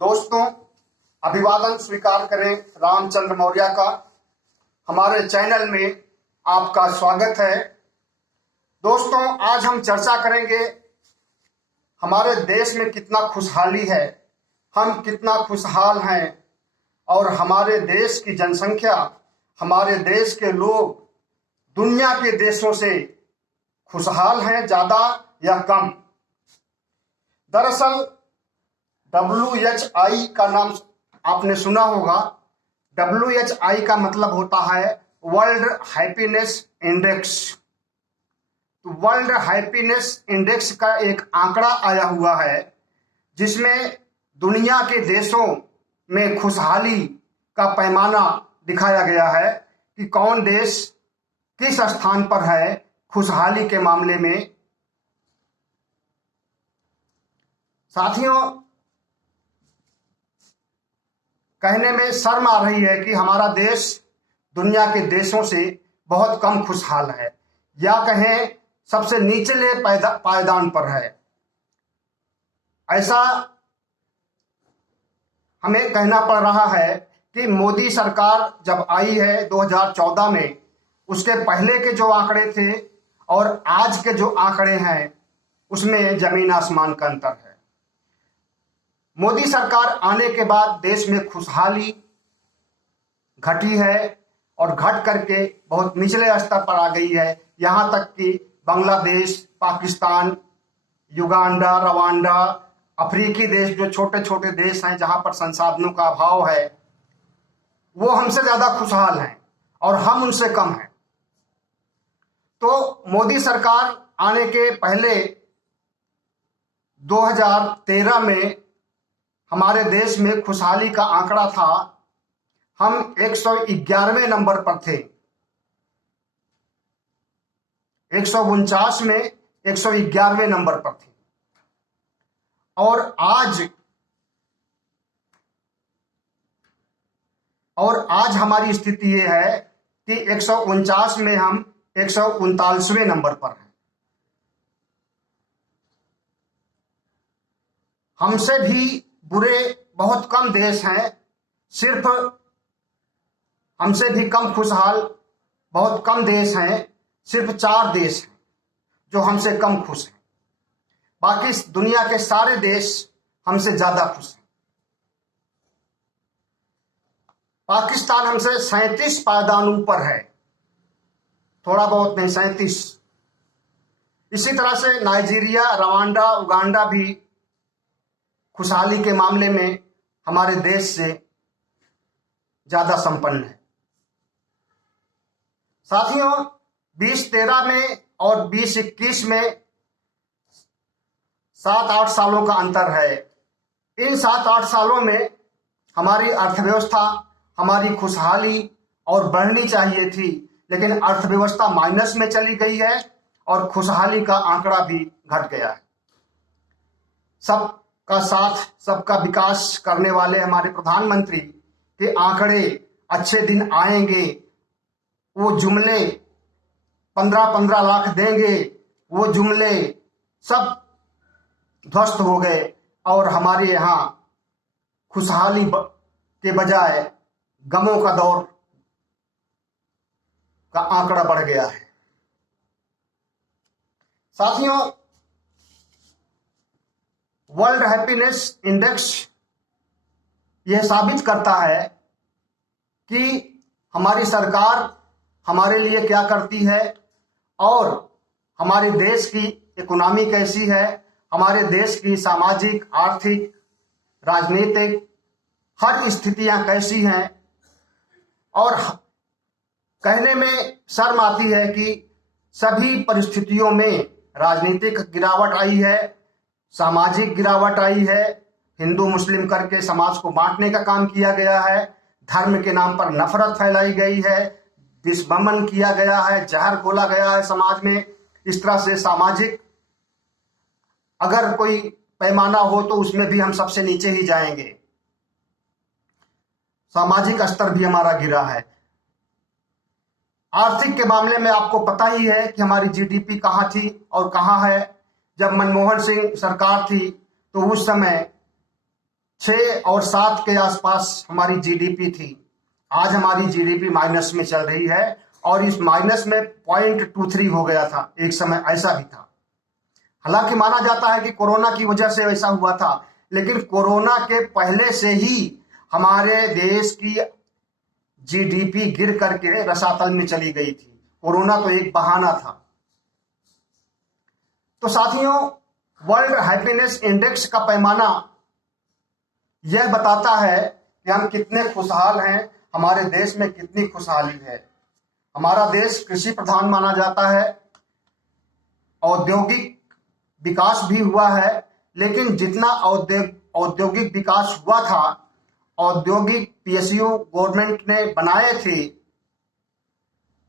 दोस्तों, अभिवादन स्वीकार करें रामचंद्र मौर्य का। हमारे चैनल में आपका स्वागत है। दोस्तों, आज हम चर्चा करेंगे हमारे देश में कितना खुशहाली है, हम कितना खुशहाल हैं और हमारे देश की जनसंख्या, हमारे देश के लोग दुनिया के देशों से खुशहाल हैं ज़्यादा या कम। दरअसल WHI का नाम आपने सुना होगा। WHI का मतलब होता है world happiness index. World happiness index का एक आंकड़ा आया हुआ है जिसमें दुनिया के देशों में खुशहाली का पैमाना दिखाया गया है कि कौन देश किस स्थान पर है खुशहाली के मामले में। साथियों, कहने में शर्म आ रही है कि हमारा देश दुनिया के देशों से बहुत कम खुशहाल है, या कहें सबसे निचले पायदान पर है। ऐसा हमें कहना पड़ रहा है कि मोदी सरकार जब आई है 2014 में, उसके पहले के जो आंकड़े थे और आज के जो आंकड़े हैं उसमें जमीन आसमान का अंतर है। मोदी सरकार आने के बाद देश में खुशहाली घटी है और घट करके बहुत निचले स्तर पर आ गई है। यहाँ तक कि बांग्लादेश, पाकिस्तान, युगांडा, रवांडा, अफ्रीकी देश, जो छोटे छोटे देश हैं जहाँ पर संसाधनों का अभाव है, वो हमसे ज़्यादा खुशहाल हैं और हम उनसे कम हैं। तो मोदी सरकार आने के पहले 2013 में हमारे देश में खुशहाली का आंकड़ा था, हम 111वें नंबर पर थे। 149 में 111वें नंबर पर थे और आज हमारी स्थिति ये है कि 149 में हम 139वें नंबर पर हैं। हमसे भी बुरे बहुत कम देश हैं, सिर्फ हमसे भी कम खुशहाल बहुत कम देश हैं, सिर्फ 4 देश हैं जो हमसे कम खुश हैं। बाकी दुनिया के सारे देश हमसे ज्यादा खुश हैं। पाकिस्तान हमसे 37 पायदान ऊपर है, थोड़ा बहुत नहीं, 37। इसी तरह से नाइजीरिया, रवांडा, उगांडा भी खुशहाली के मामले में हमारे देश से ज्यादा संपन्न है। साथियों, 2013 में और 2021 में 7-8 सालों का अंतर है। इन 7-8 सालों में हमारी अर्थव्यवस्था, हमारी खुशहाली और बढ़नी चाहिए थी, लेकिन अर्थव्यवस्था माइनस में चली गई है और खुशहाली का आंकड़ा भी घट गया है। सबका साथ, सबका विकास करने वाले हमारे प्रधानमंत्री के आंकड़े अच्छे दिन आएंगे, वो जुमले 15-15 लाख देंगे, वो जुमले सब ध्वस्त हो गए और हमारे यहाँ खुशहाली के बजाय गमों का दौर का आंकड़ा बढ़ गया है। साथियों, वर्ल्ड हैप्पीनेस इंडेक्स यह साबित करता है कि हमारी सरकार हमारे लिए क्या करती है और हमारे देश की इकोनॉमी कैसी है, हमारे देश की सामाजिक, आर्थिक, राजनीतिक हर स्थितियां कैसी हैं। और कहने में शर्म आती है कि सभी परिस्थितियों में राजनीतिक गिरावट आई है, सामाजिक गिरावट आई है, हिंदू मुस्लिम करके समाज को बांटने का काम किया गया है, धर्म के नाम पर नफरत फैलाई गई है, विषमन किया गया है, जहर घोला गया है समाज में। इस तरह से सामाजिक अगर कोई पैमाना हो तो उसमें भी हम सबसे नीचे ही जाएंगे। सामाजिक स्तर भी हमारा गिरा है। आर्थिक के मामले में आपको पता ही है कि हमारी GDP कहाँ थी और कहाँ है। जब मनमोहन सिंह सरकार थी तो उस समय 6 और 7 के आसपास हमारी जीडीपी थी। आज हमारी जीडीपी माइनस में चल रही है और इस माइनस में 0.23 हो गया था, एक समय ऐसा भी था। हालांकि माना जाता है कि कोरोना की वजह से ऐसा हुआ था, लेकिन कोरोना के पहले से ही हमारे देश की जीडीपी गिर करके रसातल में चली गई थी। कोरोना तो एक बहाना था। तो साथियों, वर्ल्ड हैप्पीनेस इंडेक्स का पैमाना यह बताता है कि हम कितने खुशहाल हैं, हमारे देश में कितनी खुशहाली है। हमारा देश कृषि प्रधान माना जाता है, औद्योगिक विकास भी हुआ है, लेकिन जितना औद्योगिक विकास हुआ था, औद्योगिक पीएसयू गवर्नमेंट ने बनाए थे,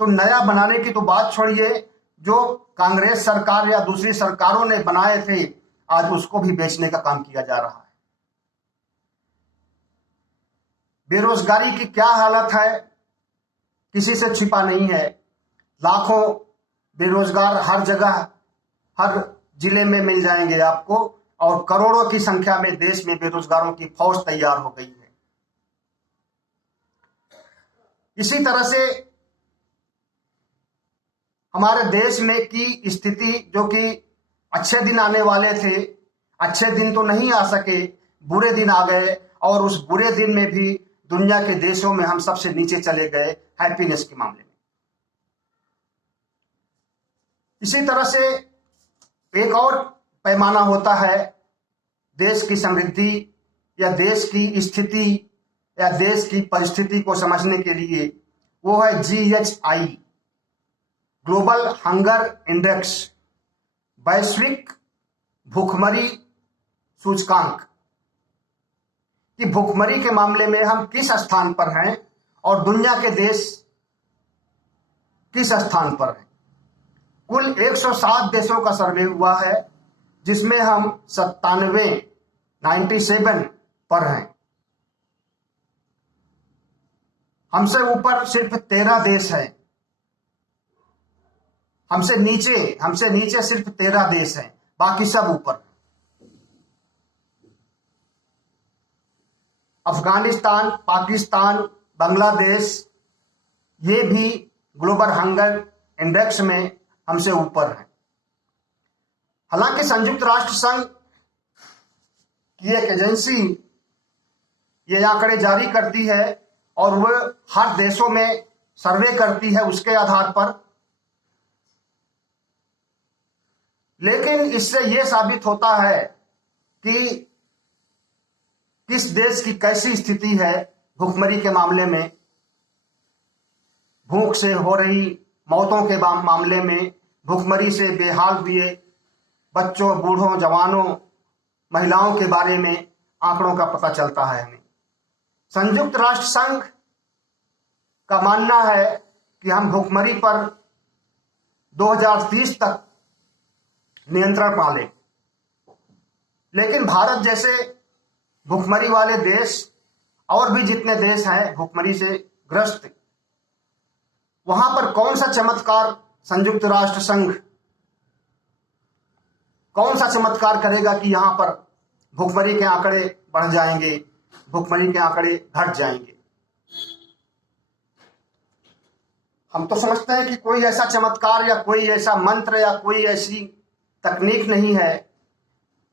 तो नया बनाने की तो बात छोड़िए, जो कांग्रेस सरकार या दूसरी सरकारों ने बनाए थे, आज उसको भी बेचने का काम किया जा रहा है। बेरोजगारी की क्या हालत है, किसी से छिपा नहीं है। लाखों बेरोजगार हर जगह, हर जिले में मिल जाएंगे आपको, और करोड़ों की संख्या में देश में बेरोजगारों की फौज तैयार हो गई है। इसी तरह से हमारे देश में की स्थिति, जो कि अच्छे दिन आने वाले थे, अच्छे दिन तो नहीं आ सके, बुरे दिन आ गए, और उस बुरे दिन में भी दुनिया के देशों में हम सबसे नीचे चले गए हैप्पीनेस के मामले में। इसी तरह से एक और पैमाना होता है देश की समृद्धि या देश की स्थिति या देश की परिस्थिति को समझने के लिए, वो है GHI, ग्लोबल हंगर इंडेक्स, वैश्विक भूखमरी सूचकांक, कि भूखमरी के मामले में हम किस स्थान पर हैं और दुनिया के देश किस स्थान पर हैं। कुल 107 देशों का सर्वे हुआ है, जिसमें हम 97 पर हैं। हमसे ऊपर सिर्फ 13 देश हैं, हमसे नीचे सिर्फ 13 देश हैं, बाकी सब ऊपर। अफगानिस्तान, पाकिस्तान, बांग्लादेश, ये भी ग्लोबल हंगर इंडेक्स में हमसे ऊपर है। हालांकि संयुक्त राष्ट्र संघ की एक एजेंसी ये आंकड़े जारी करती है और वह हर देशों में सर्वे करती है उसके आधार पर, लेकिन इससे यह साबित होता है कि किस देश की कैसी स्थिति है भूखमरी के मामले में, भूख से हो रही मौतों के मामले में, भूखमरी से बेहाल हुए बच्चों, बूढ़ों, जवानों, महिलाओं के बारे में आंकड़ों का पता चलता है हमें। संयुक्त राष्ट्र संघ का मानना है कि हम भूखमरी पर 2030 तक नियंत्रण पा लें, लेकिन भारत जैसे भूखमरी वाले देश और भी जितने देश हैं भूखमरी से ग्रस्त, वहां पर कौन सा चमत्कार संयुक्त राष्ट्र संघ कौन सा चमत्कार करेगा कि यहां पर भूखमरी के आंकड़े बढ़ जाएंगे, भूखमरी के आंकड़े घट जाएंगे। हम तो समझते हैं कि कोई ऐसा चमत्कार या कोई ऐसा मंत्र या कोई ऐसी तकनीक नहीं है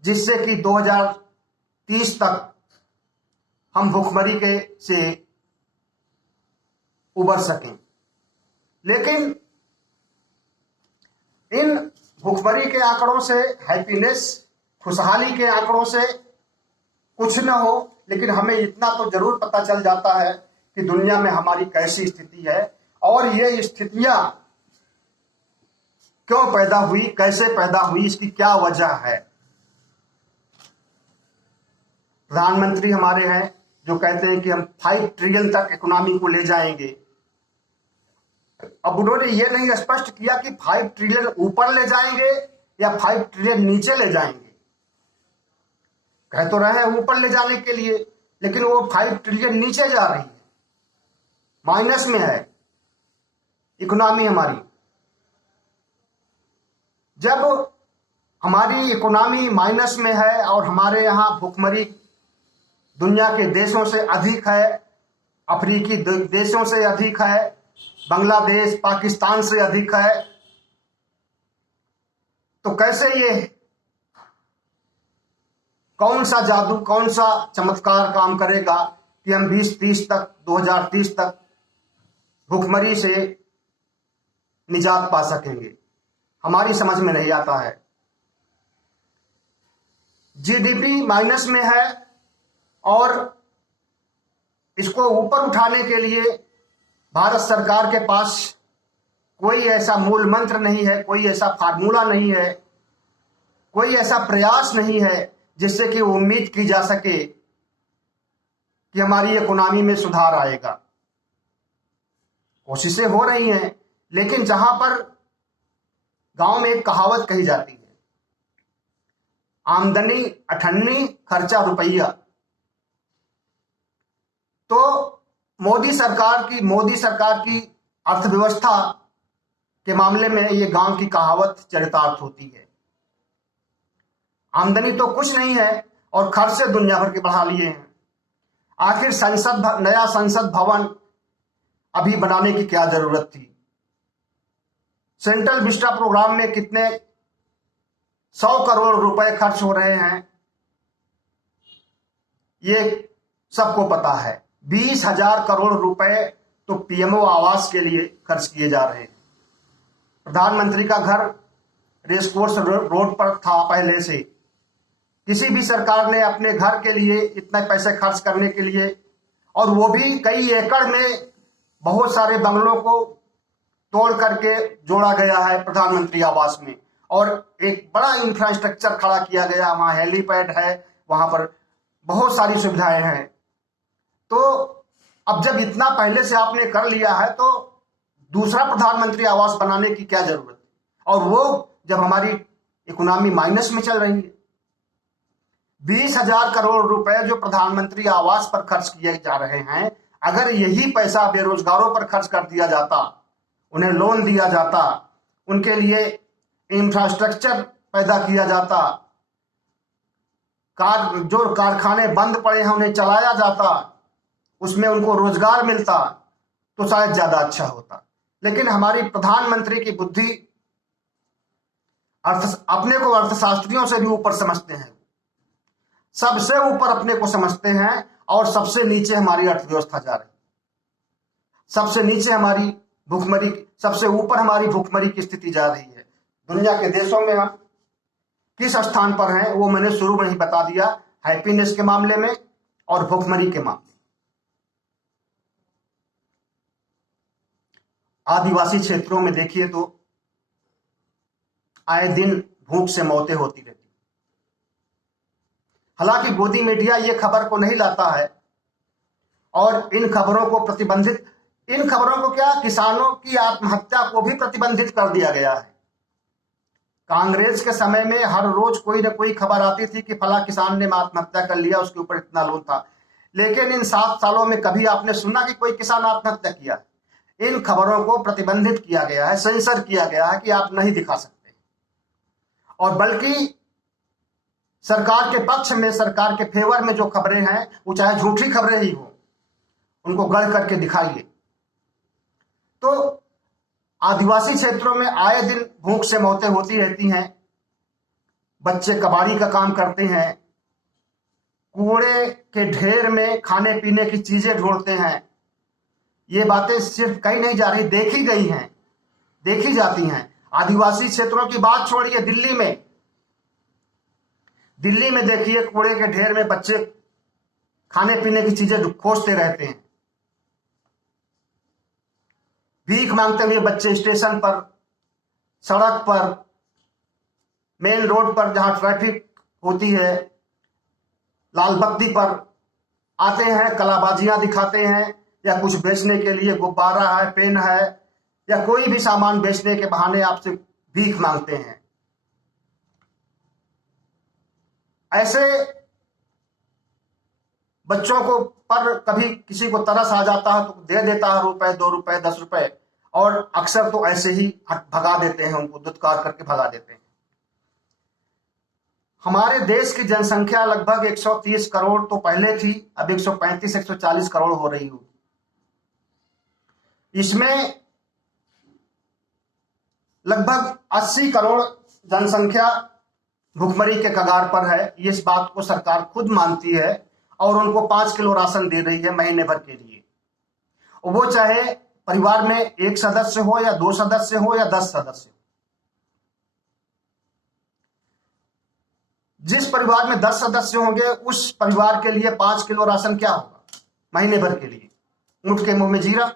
जिससे कि 2030 तक हम भूखमरी के से उबर सकें। लेकिन इन भूखमरी के आंकड़ों से, हैप्पीनेस, खुशहाली के आंकड़ों से कुछ न हो, लेकिन हमें इतना तो जरूर पता चल जाता है कि दुनिया में हमारी कैसी स्थिति है और ये स्थितियां क्यों पैदा हुई, कैसे पैदा हुई, इसकी क्या वजह है। प्रधानमंत्री हमारे हैं जो कहते हैं कि हम 5 ट्रिलियन तक इकोनॉमी को ले जाएंगे। अब उन्होंने ये नहीं स्पष्ट किया कि 5 ट्रिलियन ऊपर ले जाएंगे या 5 ट्रिलियन नीचे ले जाएंगे। कह तो रहे हैं ऊपर ले जाने के लिए, लेकिन वो 5 ट्रिलियन नीचे जा रही है, माइनस में है इकोनॉमी हमारी। जब हमारी इकोनॉमी माइनस में है और हमारे यहाँ भूखमरी दुनिया के देशों से अधिक है, अफ्रीकी देशों से अधिक है, बांग्लादेश पाकिस्तान से अधिक है। तो कैसे ये कौन सा जादू, कौन सा चमत्कार काम करेगा कि हम 2030 तक भूखमरी से निजात पा सकेंगे? हमारी समझ में नहीं आता है। जीडीपी माइनस में है और इसको ऊपर उठाने के लिए भारत सरकार के पास कोई ऐसा मूल मंत्र नहीं है, कोई ऐसा फार्मूला नहीं है, कोई ऐसा प्रयास नहीं है जिससे कि उम्मीद की जा सके कि हमारी इकोनॉमी में सुधार आएगा। कोशिशें हो रही हैं, लेकिन जहां पर गांव में एक कहावत कही जाती है, आमदनी अठन्नी खर्चा रुपया, तो मोदी सरकार की अर्थव्यवस्था के मामले में ये गांव की कहावत चरितार्थ होती है। आमदनी तो कुछ नहीं है और खर्च से दुनिया भर के बढ़ा लिए हैं। आखिर नया संसद भवन अभी बनाने की क्या जरूरत थी? सेंट्रल विस्टा प्रोग्राम में कितने 100 करोड़ रुपए खर्च हो रहे हैं, ये सबको पता है। 20,000 करोड़ रुपए तो पीएमओ आवास के लिए खर्च किए जा रहे हैं। प्रधानमंत्री का घर रेसकोर्स रोड पर था पहले से। किसी भी सरकार ने अपने घर के लिए इतने पैसे खर्च करने के लिए, और वो भी कई एकड़ में बहुत सारे बंगलों को तोड़ करके जोड़ा गया है प्रधानमंत्री आवास में, और एक बड़ा इंफ्रास्ट्रक्चर खड़ा किया गया। वहां हेलीपैड है, वहां पर बहुत सारी सुविधाएं हैं। तो अब जब इतना पहले से आपने कर लिया है तो दूसरा प्रधानमंत्री आवास बनाने की क्या जरूरत है? और वो जब हमारी इकोनॉमी माइनस में चल रही है। 20,000 करोड़ रुपए जो प्रधानमंत्री आवास पर खर्च किए जा रहे हैं, अगर यही पैसा बेरोजगारों पर खर्च कर दिया जाता, उन्हें लोन दिया जाता, उनके लिए इंफ्रास्ट्रक्चर पैदा किया जाता, जो कारखाने बंद पड़े हैं उन्हें चलाया जाता, उसमें उनको रोजगार मिलता, तो शायद ज्यादा अच्छा होता। लेकिन हमारी प्रधानमंत्री की बुद्धि अपने को अर्थशास्त्रियों से भी ऊपर समझते हैं, सबसे ऊपर अपने को समझते हैं, और सबसे नीचे हमारी अर्थव्यवस्था जा रही है, सबसे नीचे हमारी भूखमरी, सबसे ऊपर हमारी भूखमरी की स्थिति जा रही है। दुनिया के देशों में हम किस स्थान पर हैं वो मैंने शुरू में ही बता दिया, हैप्पीनेस के मामले में और भूखमरी के मामले में। आदिवासी क्षेत्रों में देखिए तो आए दिन भूख से मौतें होती रहती। हालांकि गोदी मीडिया ये खबर को नहीं लाता है, और इन खबरों को क्या, किसानों की आत्महत्या को भी प्रतिबंधित कर दिया गया है। कांग्रेस के समय में हर रोज कोई ना कोई खबर आती थी कि फला किसान ने आत्महत्या कर लिया, उसके ऊपर इतना लोन था। लेकिन इन 7 सालों में कभी आपने सुना कि कोई किसान आत्महत्या किया? इन खबरों को प्रतिबंधित किया गया है, सेंसर किया गया है कि आप नहीं दिखा सकते। और बल्कि सरकार के पक्ष में, सरकार के फेवर में जो खबरें हैं, वो चाहे झूठी खबरें ही हो, उनको गढ़ करके दिखाइए। तो आदिवासी क्षेत्रों में आए दिन भूख से मौतें होती रहती हैं। बच्चे कबाड़ी का काम करते हैं, कूड़े के ढेर में खाने पीने की चीजें ढूंढते हैं। ये बातें सिर्फ कही नहीं जा रही, देखी गई हैं, देखी जाती हैं। आदिवासी क्षेत्रों की बात छोड़िए, दिल्ली में देखिए कूड़े के ढेर में बच्चे खाने पीने की चीजें खोजते रहते हैं। भीख मांगते हुए बच्चे स्टेशन पर, सड़क पर, मेन रोड पर जहां ट्रैफिक होती है, लाल बत्ती पर आते हैं, कलाबाजियां दिखाते हैं, या कुछ बेचने के लिए गुब्बारा है, पेन है, या कोई भी सामान बेचने के बहाने आपसे भीख मांगते हैं। ऐसे बच्चों को पर कभी किसी को तरस आ जाता है तो दे देता है रुपए, 2 रुपए, 10 रुपए, और अक्सर तो ऐसे ही भगा देते हैं, उनको दुत्कार करके भगा देते हैं। हमारे देश की जनसंख्या लगभग 130 करोड़ तो पहले थी, अब 135-140 करोड़ हो रही होगी। इसमें लगभग 80 करोड़ जनसंख्या भुखमरी के कगार पर है। इस बात को सरकार खुद मानती है और उनको 5 किलो राशन दे रही है महीने भर के लिए। वो चाहे परिवार में 1 सदस्य हो या 2 सदस्य हो या 10 सदस्य हो। जिस परिवार में 10 सदस्य होंगे उस परिवार के लिए 5 किलो राशन क्या होगा महीने भर के लिए? ऊंट के मुंह में जीरा।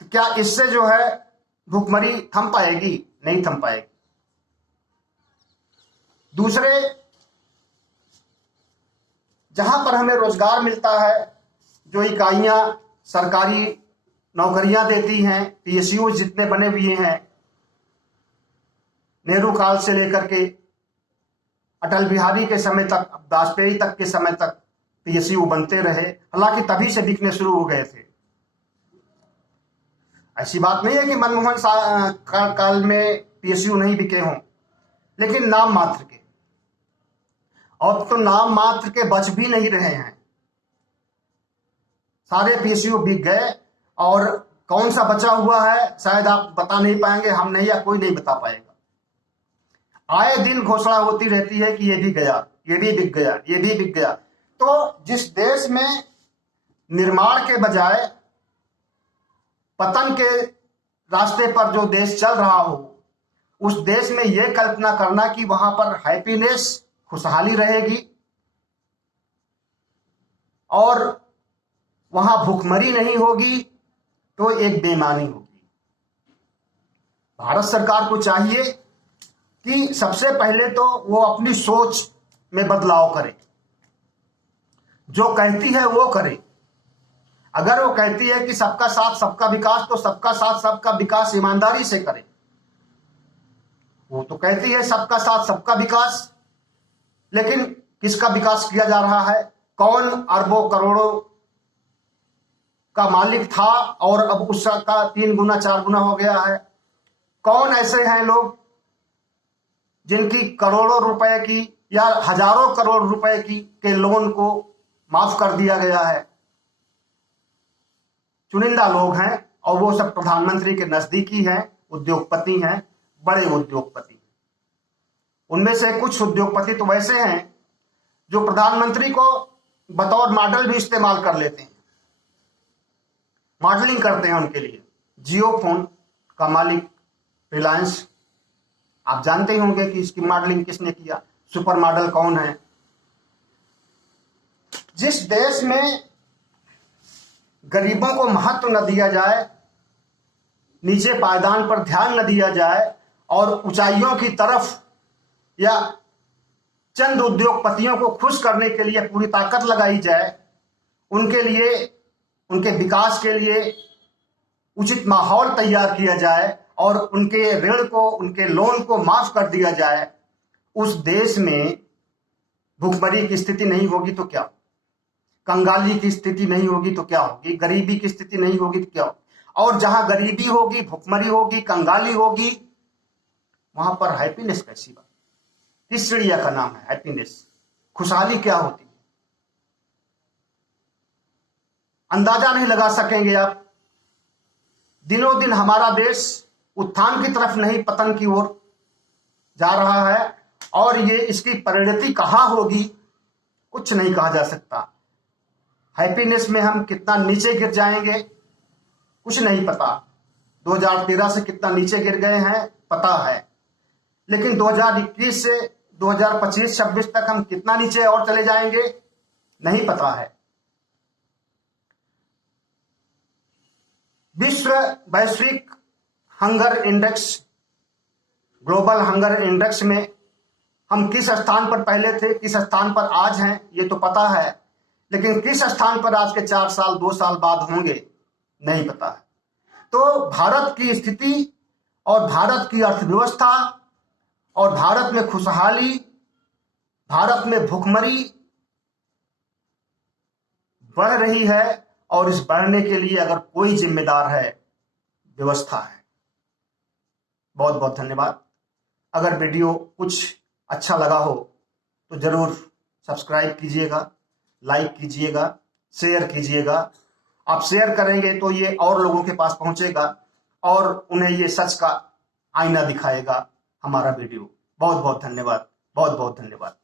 तो क्या इससे जो है भुखमरी थम पाएगी? नहीं थम पाएगी। दूसरे, जहां पर हमें रोजगार मिलता है, जो इकाइयां सरकारी नौकरियां देती हैं, पीएसयू जितने बने हुए हैं, नेहरू काल से लेकर के अटल बिहारी के समय तक, वाजपेयी तक के समय तक पीएसयू बनते रहे। हालांकि तभी से बिकने शुरू हो गए थे। ऐसी बात नहीं है कि मनमोहन काल में पीएसयू नहीं बिके हों, लेकिन नाम मात्र के। और तो नाम मात्र के बच भी नहीं रहे हैं। सारे पीएसयू बिक गए और कौन सा बचा हुआ है शायद आप बता नहीं पाएंगे, हम नहीं, या कोई नहीं बता पाएगा। आए दिन घोषणा होती रहती है कि ये भी गया, ये भी बिक गया, ये भी बिक गया। तो जिस देश में निर्माण के बजाय पतन के रास्ते पर जो देश चल रहा हो, उस देश में यह कल्पना करना कि वहां पर हैप्पीनेस, खुशहाली रहेगी और वहां भूखमरी नहीं होगी, तो एक बेईमानी होगी। भारत सरकार को चाहिए कि सबसे पहले तो वो अपनी सोच में बदलाव करे। जो कहती है वो करे। अगर वो कहती है कि सबका साथ सबका विकास, तो सबका साथ सबका विकास ईमानदारी से करे। वो तो कहती है सबका साथ सबका विकास, लेकिन किसका विकास किया जा रहा है? कौन अरबों करोड़ों का मालिक था और अब उसका 3 गुना 4 गुना हो गया है? कौन ऐसे हैं लोग जिनकी करोड़ों रुपए की या हजारों करोड़ रुपए की के लोन को माफ कर दिया गया है? चुनिंदा लोग हैं और वो सब प्रधानमंत्री के नजदीकी हैं, उद्योगपति हैं, बड़े उद्योगपति। उनमें से कुछ उद्योगपति तो वैसे हैं जो प्रधानमंत्री को बतौर मॉडल भी इस्तेमाल कर लेते हैं, मॉडलिंग करते हैं उनके लिए। जियो फोन का मालिक रिलायंस, आप जानते ही होंगे कि इसकी मॉडलिंग किसने किया, सुपर मॉडल कौन है। जिस देश में गरीबों को महत्व न दिया जाए, नीचे पायदान पर ध्यान न दिया जाए और ऊंचाइयों की तरफ या चंद उद्योगपतियों को खुश करने के लिए पूरी ताकत लगाई जाए, उनके लिए, उनके विकास के लिए उचित माहौल तैयार किया जाए और उनके ऋण को, उनके लोन को माफ कर दिया जाए, उस देश में भूखमरी की स्थिति नहीं होगी तो क्या, कंगाली की स्थिति नहीं होगी तो क्या होगी, गरीबी की स्थिति नहीं होगी तो क्या होगी। और जहां गरीबी होगी, भूखमरी होगी, कंगाली होगी, वहां पर हैप्पीनेस कैसी बात? किस चिड़िया का नाम है हैप्पीनेस? खुशहाली क्या होती है? अंदाजा नहीं लगा सकेंगे आप। दिनों दिन हमारा देश उत्थान की तरफ नहीं, पतन की ओर जा रहा है और ये इसकी परिणति कहां होगी कुछ नहीं कहा जा सकता। हैप्पीनेस में हम कितना नीचे गिर जाएंगे कुछ नहीं पता। 2013 से कितना नीचे गिर गए हैं पता है, लेकिन 2021 से 2025-26 तक हम कितना नीचे और चले जाएंगे नहीं पता है। विश्व वैश्विक hunger index, global hunger index में हम किस स्थान पर पहले थे, किस स्थान पर आज हैं, ये तो पता है, लेकिन किस स्थान पर आज के 4 साल 2 साल बाद होंगे नहीं पता है। तो भारत की स्थिति और भारत की अर्थव्यवस्था और भारत में खुशहाली, भारत में भुखमरी बढ़ रही है और इस बढ़ने के लिए अगर कोई जिम्मेदार है, व्यवस्था है। बहुत बहुत धन्यवाद। अगर वीडियो कुछ अच्छा लगा हो तो ज़रूर सब्सक्राइब कीजिएगा, लाइक कीजिएगा, शेयर कीजिएगा। आप शेयर करेंगे तो ये और लोगों के पास पहुंचेगा और उन्हें ये सच का आईना दिखाएगा हमारा वीडियो। बहुत बहुत धन्यवाद, बहुत बहुत धन्यवाद।